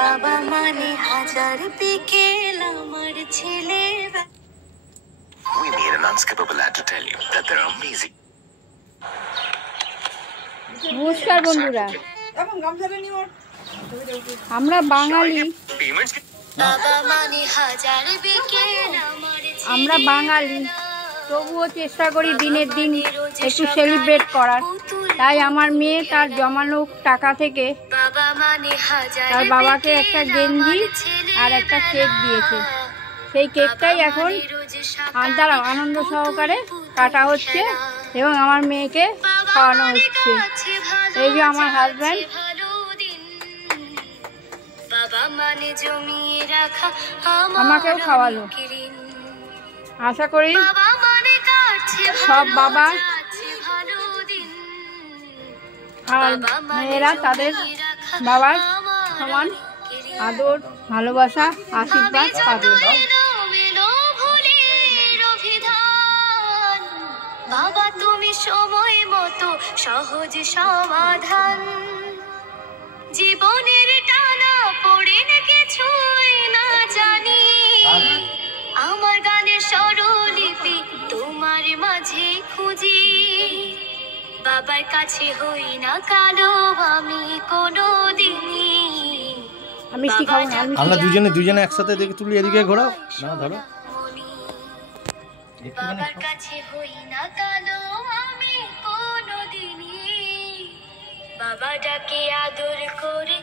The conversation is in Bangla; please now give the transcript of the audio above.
বাবা মানে হাজার বিকেল আমার ছেলে। We need an unskippable ad to tell you that they're amazing. নমস্কার বন্ধুরা, আমরা বাঙালি, তবুও চেষ্টা করি দিনের দিন একটু সেলিব্রেট করার। তাই আমার মেয়ে তার জমানো টাকা থেকে তার বাবাকে একটা গেঞ্জি আর একটা কেক দিয়েছে। সেই কেকটাই এখন আনন্দ সহকারে কাটা হচ্ছে এবং আমার মেয়েকে খাওয়ানো হচ্ছে। এই যে আমার হাজব্যান্ড আমাকেও খাওয়ালো। আশা করি সব বাবা আর মেয়েরা তাদের বাবার সমান আদর, ভালোবাসা, আশীর্বাদ পাবে। বাবা তুমি সময় মতো সহজ সমাধান, জীবনের টানা পড়ে কিছুই না জানি, আমার গানের স্বরলিপি তোমার মাঝে খুঁজি, বাবার কাছে হই না কালো আমি কোনোদিনই। আমরা দুজনে একসাথে দেখে তুলি, এদিকে ঘোরাও না, ধরো। বাবার কাছে হই না কালো আমি কোনোদিনই, বাবা ডাকে আদর করে